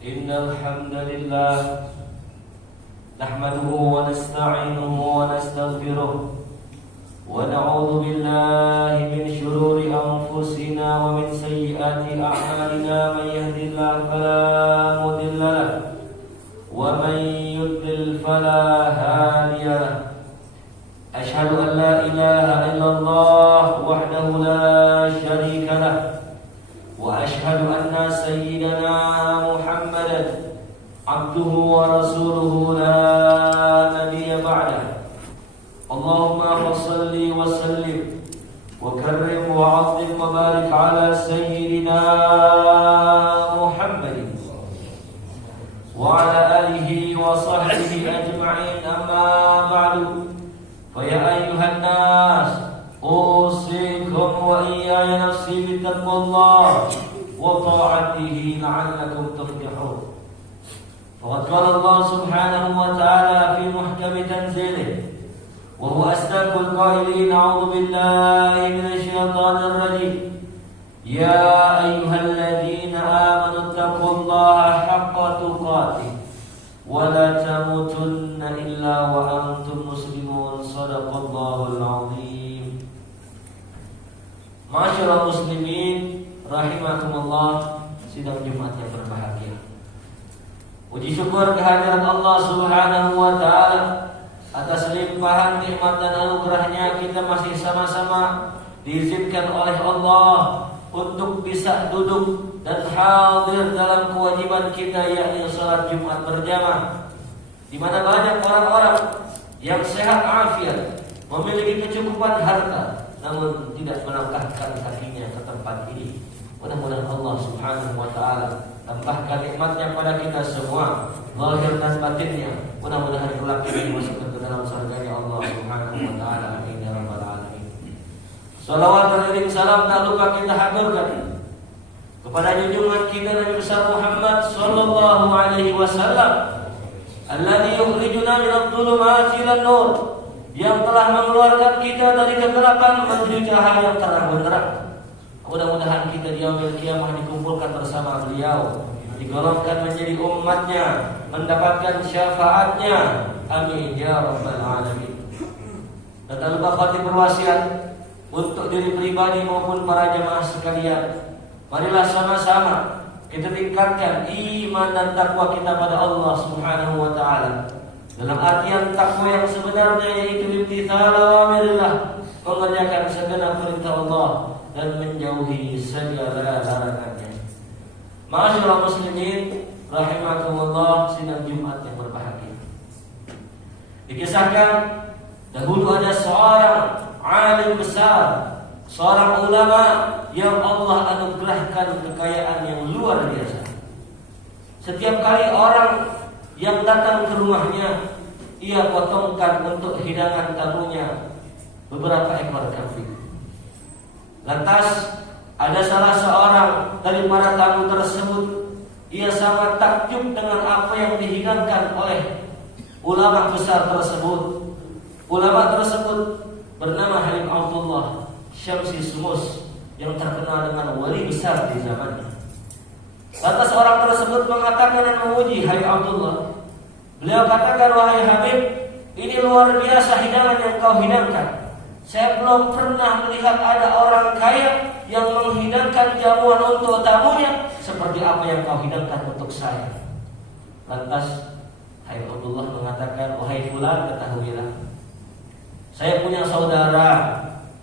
إن الحمد لله نحمده ونستعينه ونستغفره ونعوذ بالله من شرور أنفسنا ومن سيئات أعمالنا من يهد الله فلا مضل له ومن يضلل فلا هادي له أشهد أن لا إله إلا الله وحده لا شريك له وأشهد أن سيدنا محمدا عبده ورسوله لا نبي بعده اللهم صل وسلم وكرم وعظم وبارك على سيدنا محمد وعلى آله وصحبه أجمعين أما بعد فيا أيها الناس أوصيكم وإياي نفسي بتقوى الله وطاعته لعلكم تفلحون فقد قال الله سبحانه وتعالى في محكم تنزيله وهو أصدق القائلين أعوذ بالله من الشيطان الرجيم يا أيها الذين آمنوا اتقوا الله حق تقاته ولا تموتن إلا وأنتم مسلمون صدق الله العظيم. Masyaallah muslimin rahimakumullah, sidang Jumat yang berbahagia. Puji syukur kehadiran Allah Subhanahu wa taala atas limpahan nikmat dan anugerahnya kita masih sama-sama diizinkan oleh Allah untuk bisa duduk dan hadir dalam kewajiban kita, yakni salat Jumat berjamaah, di mana banyak orang-orang yang sehat afiat, memiliki kecukupan harta, namun tidak melangkahkan kakinya ke tempat ini. Mudah-mudahan Allah Subhanahu wa taala tambahkan nikmatnya pada kita semua, zahir dan batinnya. Mudah-mudahan kelak kita masuk ke dalam surganya Allah Subhanahu wa taala. Amin ya rabbal alamin. Salawat dan salam tak lupa kita haturkan kepada junjungan kita Nabi besar Muhammad sallallahu alaihi wasallam, alladzi yukhrijuna minadh dhulumati ilan nur, yang telah mengeluarkan kita dari kegelapan menuju cahaya yang terang benderang. Mudah-mudahan kita di yaumil qiyamah dikumpulkan bersama beliau, digolongkan menjadi umatnya, mendapatkan syafaatnya. Amin ya rabbal alamin. Dan tak lupa khatib berwasiat untuk diri pribadi maupun para jemaah sekalian, marilah sama-sama kita tingkatkan iman dan takwa kita pada Allah Subhanahu wa taala. Dalam artian takwa yang sebenarnya, yaitu imtithal awamirillah, mengerjakan segenap perintah Allah dan menjauhi segala larangannya. Ma'asyiral muslimin rahimakumullah, sidang Jumat yang berbahagia. Dikisahkan dahulu ada seorang alim besar, seorang ulama yang Allah anugerahkan kekayaan yang luar biasa. Setiap kali orang yang datang ke rumahnya, ia potongkan untuk hidangan tamunya beberapa ekor kambing. Lantas ada salah seorang dari para tamu tersebut, ia sangat takjub dengan apa yang dihidangkan oleh ulama besar tersebut. Ulama tersebut bernama Habib Abdullah Syamsi Sumus, yang terkenal dengan wali besar di zamannya. Lantas orang tersebut mengatakan dan memuji Habib Abdullah. Beliau katakan, wahai Habib, ini luar biasa hidangan yang kau hidangkan. Saya belum pernah melihat ada orang kaya yang menghidangkan jamuan untuk tamunya seperti apa yang kau hidangkan untuk saya. Lantas Habib Abdullah mengatakan, wahai fulan, ketahuilah, saya punya saudara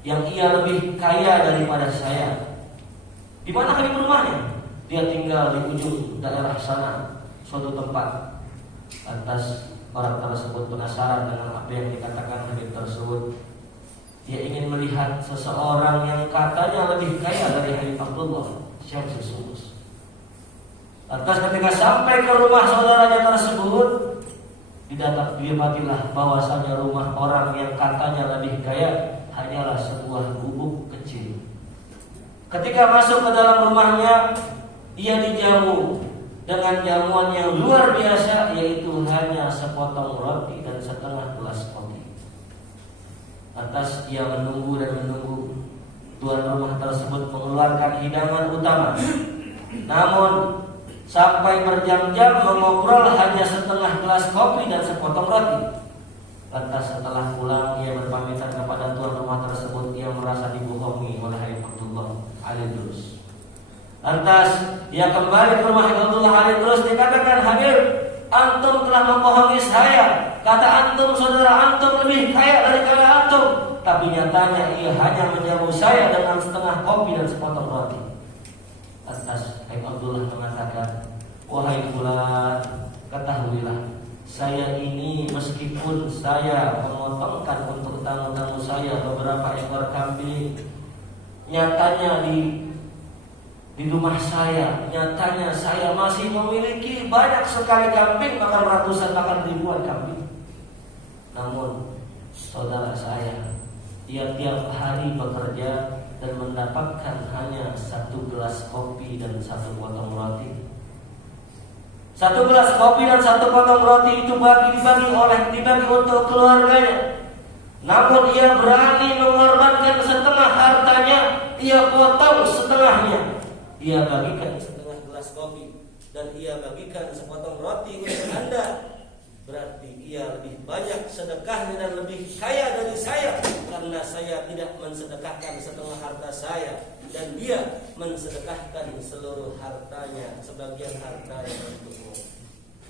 yang ia lebih kaya daripada saya. Di mana Habib rumahnya? Dia tinggal di ujung daerah sana, suatu tempat. Lantas orang tersebut penasaran dengan apa yang dikatakan Habib tersebut. Dia ingin melihat seseorang yang katanya lebih kaya dari Habib Abdullah Syamsi Sumus. Lantas ketika sampai ke rumah saudaranya tersebut, didapatilah bahwasanya rumah orang yang katanya lebih kaya hanyalah sebuah gubuk kecil. Ketika masuk ke dalam rumahnya, ia dijamu dengan jamuan yang luar biasa, yaitu hanya sepotong roti dan setengah gelas kopi. Lantas ia menunggu dan menunggu. Tuan rumah tersebut mengeluarkan hidangan utama. Namun sampai berjam-jam mengobrol hanya setengah gelas kopi dan sepotong roti. Lantas setelah pulang ia berpamitan kepada tuan rumah tersebut. Ia merasa dibohongi oleh Habib Abdullah Al-Idrus. Lantas ia kembali ke rumah Habib Abdullah Al-Idrus. Dikatakan, Habib, antum telah membohongi saya. Kata antum saudara antum lebih kaya daripada antum. Tapi nyatanya ia hanya menjamu saya dengan setengah kopi dan sepotong roti. Lantas Habib Abdullah mengatakan, wahai fulan, ketahuilah, saya ini meskipun saya memotongkan untuk tamu-tamu saya beberapa ekor kambing, nyatanya di rumah saya, nyatanya saya masih memiliki banyak sekali kambing, bahkan ratusan, bahkan ribuan kambing. Namun saudara saya, ia tiap hari bekerja dan mendapatkan hanya 1 gelas kopi dan 1 potong roti. 1 gelas kopi dan 1 potong roti itu dibagi untuk keluarganya. Namun ia berani mengorbankan setengah hartanya. Ia potong setengahnya. Ia bagikan setengah gelas kopi dan ia bagikan sepotong roti untuk Anda. Berarti ia lebih banyak sedekahnya dan lebih kaya dari saya, karena saya tidak mensedekahkan setengah harta saya dan dia mensedekahkan seluruh hartanya, sebagian hartanya untukmu.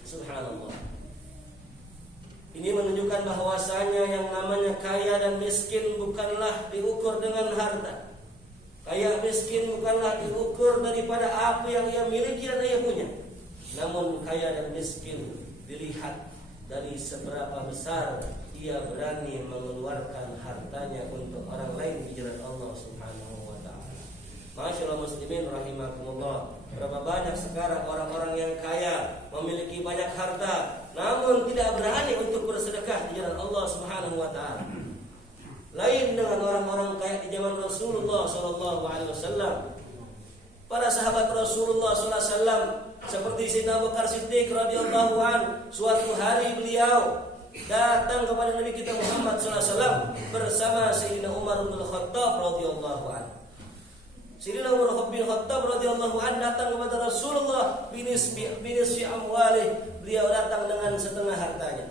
Subhanallah. Ini menunjukkan bahwasanya yang namanya kaya dan miskin bukanlah diukur dengan harta. Kaya miskin bukanlah diukur daripada apa yang ia miliki dan ia punya. Namun kaya dan miskin dilihat dari seberapa besar ia berani mengeluarkan hartanya untuk orang lain di jalan Allah Subhanahu wa taala. Masyaallah muslimin rahimakumullah. Berapa banyak sekarang orang-orang yang kaya, memiliki banyak harta, namun tidak berani untuk bersedekah di jalan Allah Subhanahu wa taala. Lain dengan orang-orang kaya di zaman Rasulullah sallallahu alaihi wasallam. Para sahabat Rasulullah sallallahu alaihi wasallam seperti Sayyidina Abu Bakar Siddiq radhiyallahu an, suatu hari beliau datang kepada Nabi kita Muhammad sallallahu alaihi wasallam bersama Sayyidina Umar bin Khattab radhiyallahu an. Sayyidina Umar bin Khattab radhiyallahu an datang kepada Rasulullah binisfi amwalih. Beliau datang dengan setengah hartanya.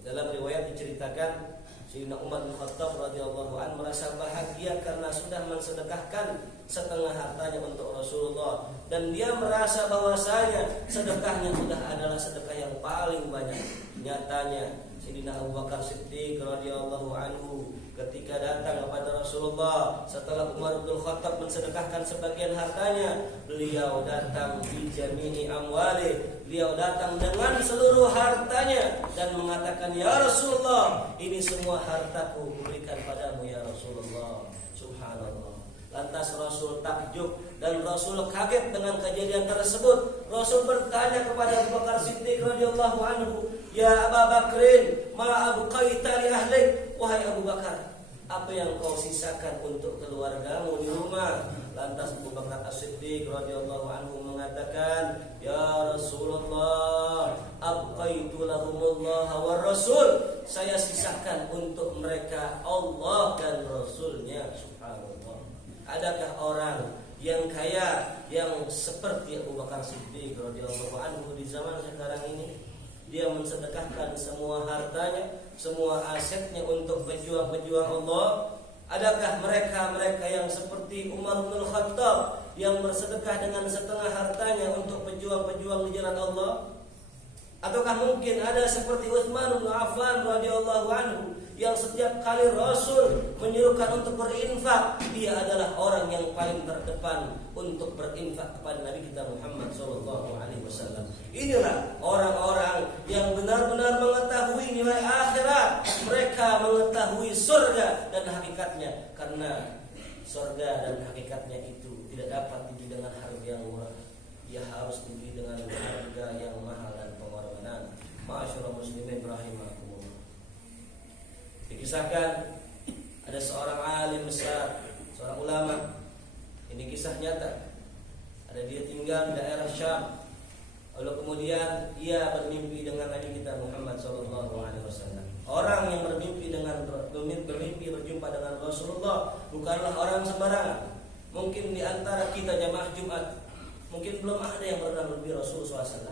Dalam riwayat diceritakan Sayyidina Umar bin Khattab radhiyallahu an merasa bahagia karena sudah mensedekahkan setengah hartanya untuk Rasulullah, dan dia merasa bahwasanya sedekahnya sudah adalah sedekah yang paling banyak. Nyatanya Sayyidina Abu Bakar Siddiq radhiyallahu anhu ketika datang kepada Rasulullah setelah Umar bin Khattab mensedekahkan sebagian hartanya, beliau datang bi jami'i amwali, beliau datang dengan seluruh hartanya dan mengatakan, ya Rasulullah, ini semua hartaku berikan padamu ya Rasulullah. Subhanallah. Lantas Rasul takjub dan Rasul kaget dengan kejadian tersebut. Rasul bertanya kepada Abu Bakar Siddiq radhiyallahu anhu, ya Abu Bakrin, ma abqaita li ahlik? Wahai Abu Bakar, apa yang kau sisakan untuk keluargamu di rumah? Lantas Abu Bakar As-Siddiq radhiyallahu anhu mengatakan, ya Rasulullah, abqaitu lahumullah wa rasul. Saya sisakan untuk mereka Allah dan Rasulnya. Subhanallah. Adakah orang yang kaya yang seperti Abu Bakar Siddiq radhiyallahu anhu di zaman sekarang ini? Dia mensedekahkan semua hartanya, semua asetnya untuk pejuang-pejuang Allah. Adakah mereka yang seperti Umar bin Khattab yang bersedekah dengan setengah hartanya untuk pejuang-pejuang di jalan Allah? Ataukah mungkin ada seperti Utsman bin Affan radhiyallahu anhu yang setiap kali Rasul menyuruhkan untuk berinfak, dia adalah orang yang paling terdepan untuk berinfak kepada Nabi kita Muhammad sallallahu alaihi wasallam. Inilah orang-orang yang benar-benar mengetahui nilai akhirat. Mereka mengetahui surga dan hakikatnya, karena surga dan hakikatnya itu tidak dapat dibeli dengan harga yang murah. Dia harus dibeli dengan harga yang mahal dan pengorbanan. Ma'asyiral muslimin rahimakumullah. Dikisahkan ada seorang alim besar, seorang ulama. Ini kisah nyata. Ada dia tinggal di daerah Syam. Lalu kemudian ia bermimpi dengan Nabi kita Muhammad sallallahu alaihi wasallam. Orang yang bermimpi berjumpa dengan Rasulullah bukanlah orang sembarangan. Mungkin di antara kita jamaah Jumat, Mungkin belum ada yang pernah mimpi Rasul SAW.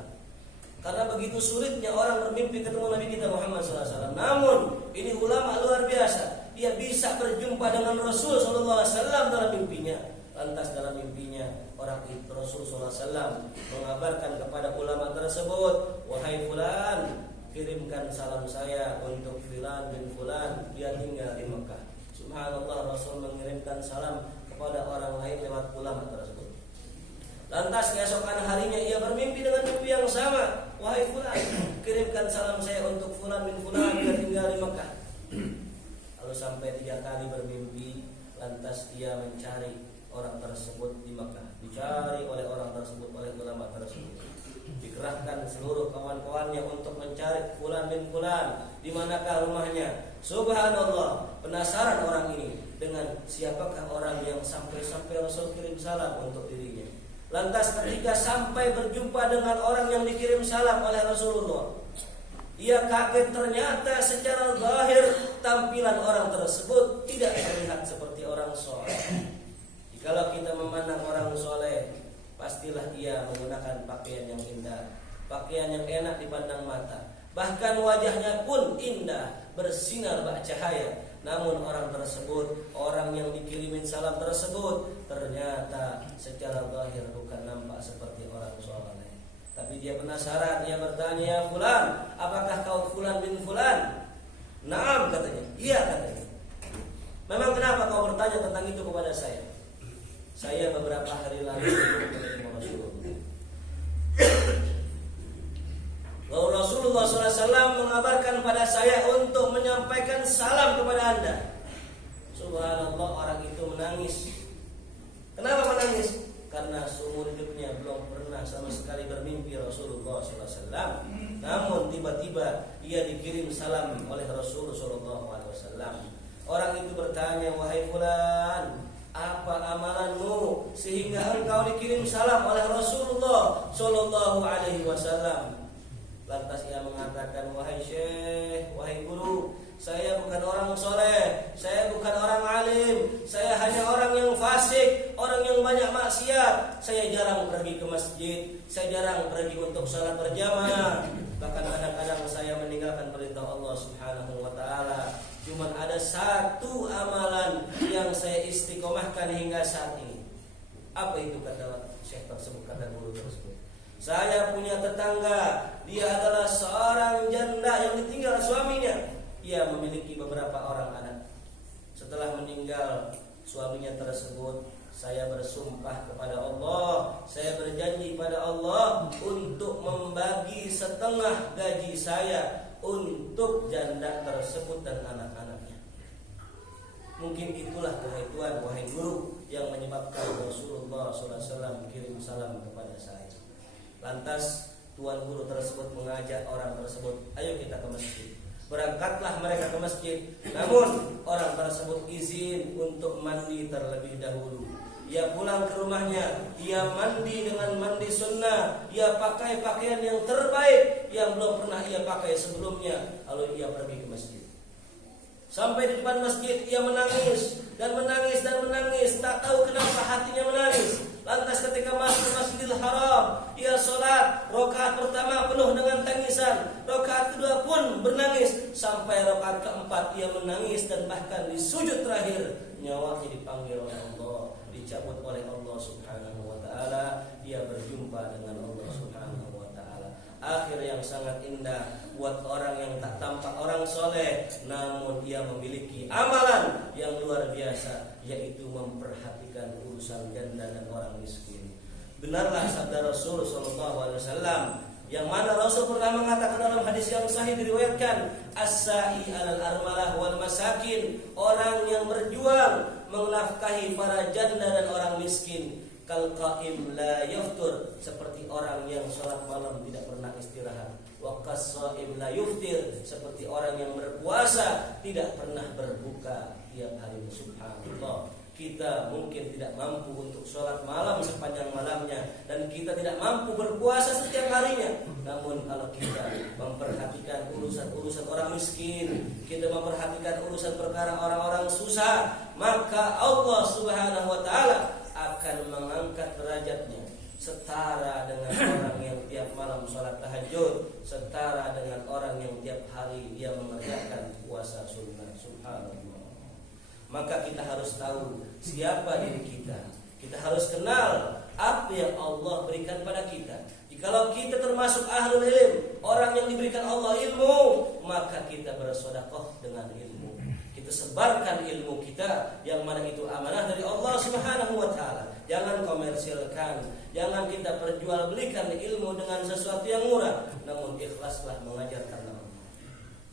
Karena begitu sulitnya orang bermimpi ketemu Nabi kita Muhammad SAW. Namun ini ulama luar biasa. Dia bisa berjumpa dengan Rasul SAW dalam mimpinya. Lantas dalam mimpinya orang itu Rasul SAW mengabarkan kepada ulama tersebut, wahai fulan, kirimkan salam saya untuk fulan bin fulan, dia tinggal di Mekah. Subhanallah, Rasul mengirimkan salam kepada orang lain lewat ulama tersebut. Lantas keesokan harinya ia bermimpi dengan mimpi yang sama. Wahai fulan, kirimkan salam saya untuk fulan bin fulan, dia tinggal di Mekah. Lalu sampai 3 kali bermimpi. Lantas ia mencari orang tersebut di Mekah. Dicari oleh orang tersebut, oleh ulama tersebut. Dikerahkan seluruh kawan-kawannya untuk mencari fulan bin fulan. Di manakah rumahnya? Subhanallah, penasaran orang ini dengan siapakah orang yang sampai Rasul kirim salam untuk dirinya. Lantas ketika sampai berjumpa dengan orang yang dikirim salam oleh Rasulullah, ia kaget, ternyata secara zahir tampilan orang tersebut tidak terlihat seperti orang soleh. Jikalau kita memandang orang soleh, pastilah ia menggunakan pakaian yang indah, pakaian yang enak dipandang mata. Bahkan wajahnya pun indah, bersinar bak cahaya. Namun orang tersebut, orang yang dikirimin salam tersebut, ternyata secara zahir bukan nampak seperti orang soleh. Tapi dia penasaran, dia bertanya, ya fulan, apakah kau fulan bin fulan? Naam, katanya. Iya, katanya. Memang kenapa kau bertanya tentang itu kepada saya? Saya beberapa hari lalu bertemu Rasulullah. Lalu Rasulullah SAW mengabarkan pada saya untuk menyampaikan salam kepada anda. Subhanallah, orang itu menangis. Kenapa menangis? Karena seumur hidupnya belum pernah sama sekali bermimpi Rasulullah SAW. Namun tiba-tiba ia dikirim salam oleh Rasulullah SAW. Orang itu bertanya, wahai fulan, apa amalanmu sehingga engkau dikirim salam oleh Rasulullah SAW? Lantas ia mengatakan, wahai syekh, wahai guru, saya bukan orang soleh, saya bukan orang alim, saya hanya orang yang fasik, orang yang banyak maksiat. Saya jarang pergi ke masjid, saya jarang pergi untuk salat berjamaah. Bahkan kadang-kadang saya meninggalkan perintah Allah Subhanahu wa taala. Cuman ada satu amalan yang saya istiqomahkan hingga saat ini. Apa itu, kata syekh tersebut, kata guru tersebut? Saya punya tetangga, dia adalah seorang janda yang ditinggal suaminya. Ia memiliki beberapa orang anak. Setelah meninggal suaminya tersebut, saya bersumpah kepada Allah, saya berjanji pada Allah untuk membagi setengah gaji saya untuk janda tersebut dan anak-anaknya. Mungkin itulah wahai Tuhan, wahai guru, yang menyebabkan Rasulullah SAW kirim salam kepada saya. Lantas tuan guru tersebut mengajak orang tersebut, ayo kita ke masjid. Berangkatlah mereka ke masjid. Namun orang tersebut izin untuk mandi terlebih dahulu. Ia pulang ke rumahnya, ia mandi dengan mandi sunnah, ia pakai pakaian yang terbaik yang belum pernah ia pakai sebelumnya. Lalu ia pergi ke masjid. Sampai di depan masjid ia menangis dan menangis dan menangis, tak tahu kenapa hatinya menangis. Lantas ketika masuk Masjidil Haram, ia sholat, rakaat pertama penuh dengan tangisan, rakaat kedua pun bernangis, sampai rakaat keempat ia menangis dan bahkan di sujud terakhir nyawanya dipanggil oleh Allah, dicabut oleh Allah Subhanahu wa taala, ia berjumpa dengan Allah Subhanahu wa taala. Akhir yang sangat indah buat orang yang tak tampak orang soleh, namun ia memiliki amalan yang luar biasa, yaitu memperhatikan urusan janda dan orang miskin. Benarlah sabda Rasul SAW, yang mana Rasul pernah mengatakan dalam hadis yang sahih diriwayatkan, as-sa'i 'alal armalah wal masakin, orang yang berjuang menafkahi para janda dan orang miskin, kal qaim la yaftur, seperti orang yang salat malam tidak pernah istirahat, wa qas-shaim la yuftir, seperti orang yang berpuasa tidak pernah berbuka tiap hari. Subhanallah, kita mungkin tidak mampu untuk sholat malam sepanjang malamnya, dan kita tidak mampu berpuasa setiap harinya. Namun kalau kita memperhatikan urusan-urusan orang miskin, kita memperhatikan urusan perkara orang-orang susah, maka Allah Subhanahu wa taala akan mengangkat derajatnya setara dengan orang yang tiap malam sholat tahajud, setara dengan orang yang tiap hari dia mengerjakan puasa sunnah. Subhanallah. Maka kita harus tahu siapa diri kita. Kita harus kenal apa yang Allah berikan pada kita. Jikalau kita termasuk ahlul ilm, orang yang diberikan Allah ilmu, maka kita bersedekah dengan ilmu. Kita sebarkan ilmu kita yang mana itu amanah dari Allah Subhanahu wa taala. Jangan komersilkan, jangan kita perjualbelikan ilmu dengan sesuatu yang murah, namun ikhlaslah mengajarkan Allah.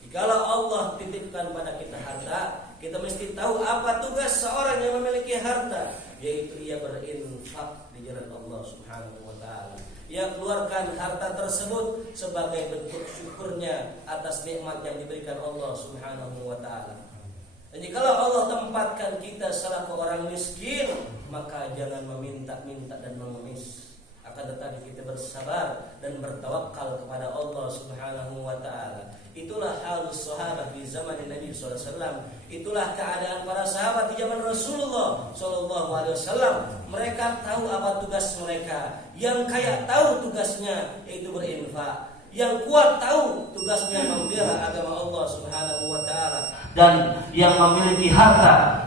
Jikalau Allah titipkan pada kita harta, kita mesti tahu apa tugas seorang yang memiliki harta, yaitu ia berinfak di jalan Allah Subhanahu wa taala. Ia keluarkan harta tersebut sebagai bentuk syukurnya atas nikmat yang diberikan Allah Subhanahu wa taala. Dan jikalau Allah tempatkan kita selaku orang miskin, maka jangan meminta-minta dan mengemis. Akan tetapi kita bersabar dan bertawakal kepada Allah Subhanahu wa taala. Itulah halus sahabat di zaman Nabi sallallahu alaihi wasallam. Itulah keadaan para sahabat di zaman Rasulullah sallallahu alaihi wasallam. Mereka tahu apa tugas mereka. Yang kaya tahu tugasnya yaitu berinfak. Yang kuat tahu tugasnya membela agama Allah Subhanahu wa taala. Dan yang memiliki harta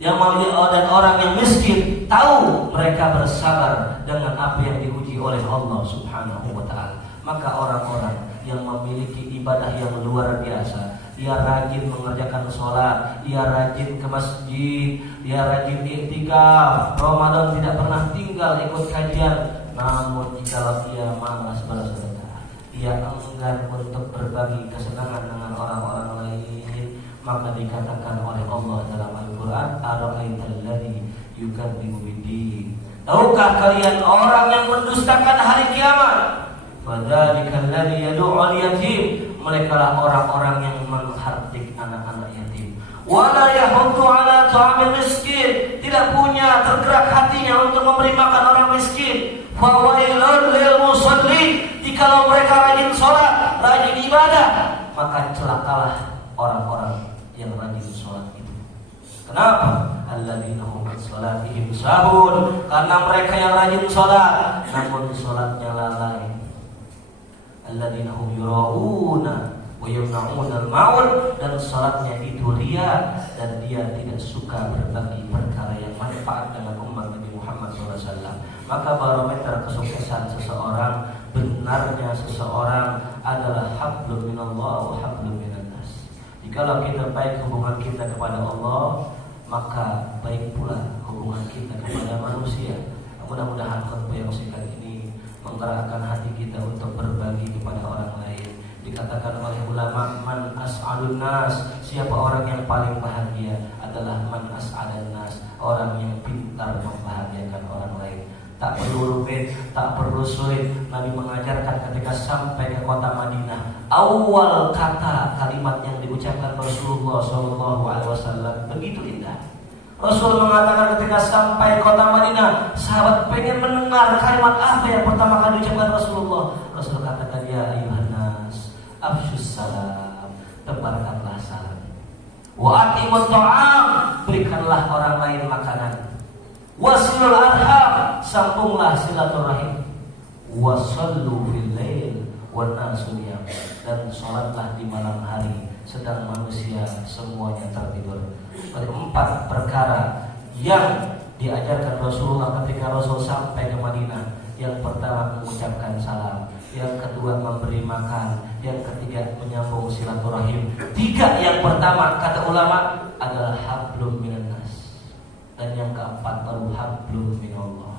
dan orang yang miskin tahu mereka bersabar dengan apa yang diuji oleh Allah Subhanahu wa taala. Maka orang-orang yang memiliki ibadah yang luar biasa, dia rajin mengerjakan sholat, dia rajin ke masjid, dia rajin iktikaf, Ramadan tidak pernah tinggal ikut kajian. Namun jika dia malas bersedekah, dia enggan untuk berbagi kesenangan dengan orang-orang lain, maka dikatakan oleh Allah dalam Al-Quran, ara'aital ladzi yukadzibu biddin. Tahukah kalian orang yang mendustakan hari kiamat? Fadzalika alladzi yad'ul yatim. Mereka lah orang-orang yang menghardik anak-anak yatim. Wala yahuddu ala ta'amil miskin. Tidak punya tergerak hatinya untuk memberi makan orang miskin. Fawailun lil musallin. Jikalau mereka rajin sholat, rajin ibadah, maka celakalah orang-orang yang rajin sholat itu. Kenapa? Alladzina hum an sholatihim sahun. Karena mereka yang rajin sholat, namun sholatnya lalai. Alladzina hum yura'una wa yamna'una al-ma'un. Dan sholatnya itu riya, dan dia tidak suka berbagi perkara yang manfaat dengan umat Nabi Muhammad SAW. Maka barometer kesuksesan seseorang, benarnya seseorang adalah hablum minallah wa hablum minan nas. Jikalau kita baik hubungan kita kepada Allah, maka baik pula hubungan kita kepada manusia. Mudah-mudahan khutbah yang singkat ini menggerakkan hati kita untuk berbagi kepada orang lain. Dikatakan oleh ulama, man as'adun nas, siapa orang yang paling bahagia adalah man as'adan nas, orang yang pintar membahagiakan orang lain. Tak perlu rumit, tak perlu sulit. Nabi mengajarkan ketika sampai ke kota Madinah, awal kata kalimat yang diucapkan Rasulullah SAW begitu indah. Rasul mengatakan ketika sampai kota Madinah, sahabat pengen mendengar kalimat apa yang pertama kali diucapkan Rasulullah. Rasul katakan, ya ayuhan nas, afshus salam, tebarkanlah salam. Wa atimut ta'am, berikanlah orang lain makanan. Wasilul arham, sambunglah silaturahim. Wasallu fil lail wan nasu niyam, dan salatlah di malam hari sedang manusia semuanya tertidur. Ada 4 perkara yang diajarkan Rasulullah ketika Rasul sampai ke Madinah. Yang pertama mengucapkan salam, yang kedua memberi makan, yang ketiga menyambung silaturahim. 3 yang pertama kata ulama adalah hablum minan nas, dan yang keempat baru hablum minallah.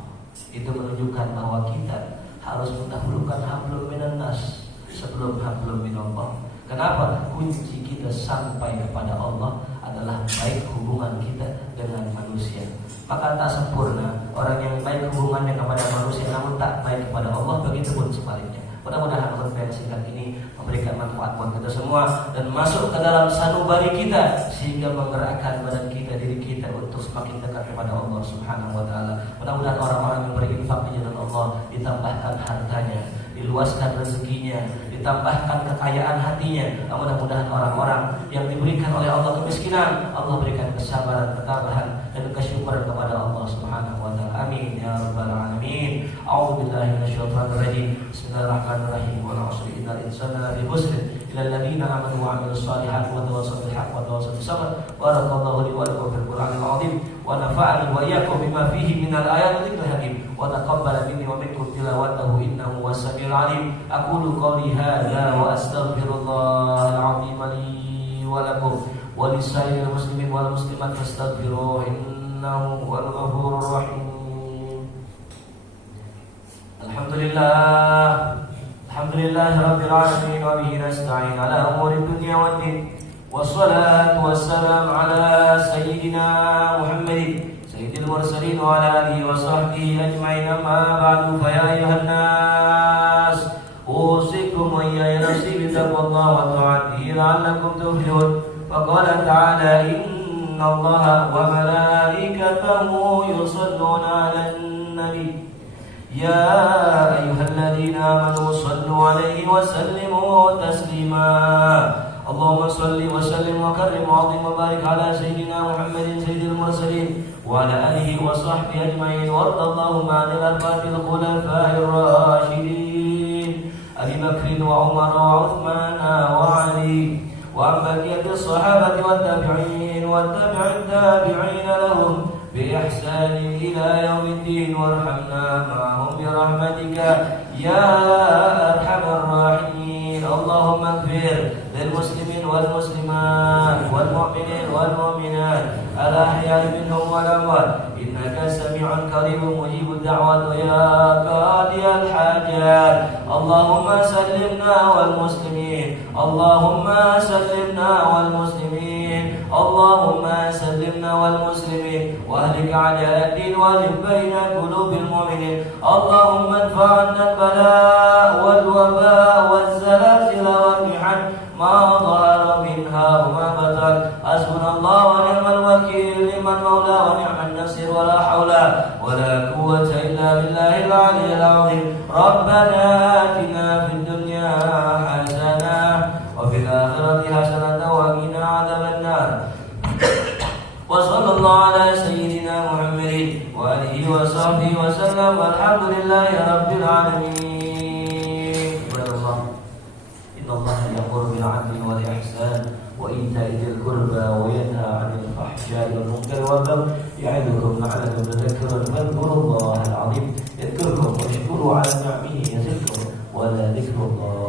Itu menunjukkan bahwa kita harus mendahulukan hablum minan nas sebelum hablum minallah. Kenapa? Kunci kita sampai kepada Allah adalah baik hubungan kita dengan manusia. Maka tak sempurna orang yang baik hubungannya kepada manusia namun tak baik kepada Allah, begitu pun sebaliknya. Mudah-mudahan khutbah singkat ini memberikan manfaat buat kita semua dan masuk ke dalam sanubari kita sehingga menggerakkan badan kita, diri kita untuk semakin dekat kepada Allah Subhanahu wa taala. Mudah-mudahan orang-orang yang berinfak di jalan Allah ditambahkan hartanya, diluaskan rezekinya, ditambahkan kekayaan hatinya. Mudah-mudahan orang-orang yang diberikan oleh Allah kemiskinan, Allah berikan kesabaran, ketabahan dan kesyukuran kepada Allah Subhanahu wa taala. Amin. يا رب العالمين. أعوذ بالله من الشيطان الرجيم. بسم الله الرحمن الرحيم. والعصر إن الإنسان لفي خسر إلا الذين آمنوا وعملوا الصالحات وتواصوا بالحق وتواصوا بالصبر. بارك الله لي ولكم في القرآن العظيم ونفعني وإياكم بما فيه من الآيات والذكر الحكيم وتقبل مني ومنكم تلاوته إنه هو السميع العليم. أقول قولي هذا وأستغفر الله العظيم لي ولكم ولسائر المسلمين والمسلمات فاستغفروه إنه هو الغفور الرحيم. الحمد لله رب العالمين وبه نستعين على أمور الدنيا والدين والصلاة والسلام على سيدنا محمد سيد المرسلين وعلى آله وصحبه أجمعين. أما بعد فيا أيها الناس أوصيكم وإياي نفسي بتقوى الله وطاعته لعلكم تفلحون. فقال تعالى إن الله وملائكته يصلون على النبي يا أيها الذين آمنوا صلوا عليه وسلموا تسليما. اللهم صل وسلم وكرم وعظم وبارك على سيدنا محمد سيد المرسلين وعلى آله وصحبه أجمعين. وارض اللهم عن الأربعة الخلفاء الراشدين أبي بكر وعمر وعثمان وعلي وعن بقية الصحابة والتابعين والتابع التابعين لهم بإحسان إلى يوم الدين. وارحمنا معهم برحمتك يا أرحم الراحمين. اللهم اغفر للمسلمين والمسلمات والمؤمنين والمؤمنات الأحياء منهم والأموات إنك سميع قريب مجيب الدعوات يا قاضي الحاجات. اللهم سلمنا والمسلمين اللهم سلمنا والمسلمين اللهم سلمنا والمسلمين واهلك أعداء الدين والف بين قلوب المؤمنين. اللهم ادفع عنا البلاء والوباء والزلازل والمحن ما ظهر منها وما بطن. حسبنا الله ونعم الوكيل نعم المولى ونعم النصير ولا حول ولا قوة إلا بالله العلي العظيم. ربنا آتنا في الدنيا حسنة وفي الآخرة حسنة وقنا عذاب النار. وصلى الله على سيدنا محمد وآله وصحبه وسلم والحمد لله رب العالمين. إن الله يأمر بالعدل والإحسان وإيتاء ذي القربى وينهى عن الفحشاء والمنكر والبغي يعظكم لعلكم تذكرون. فاذكروا الله العظيم يذكركم واشكروا على نعمه يزدكم ولذكر الله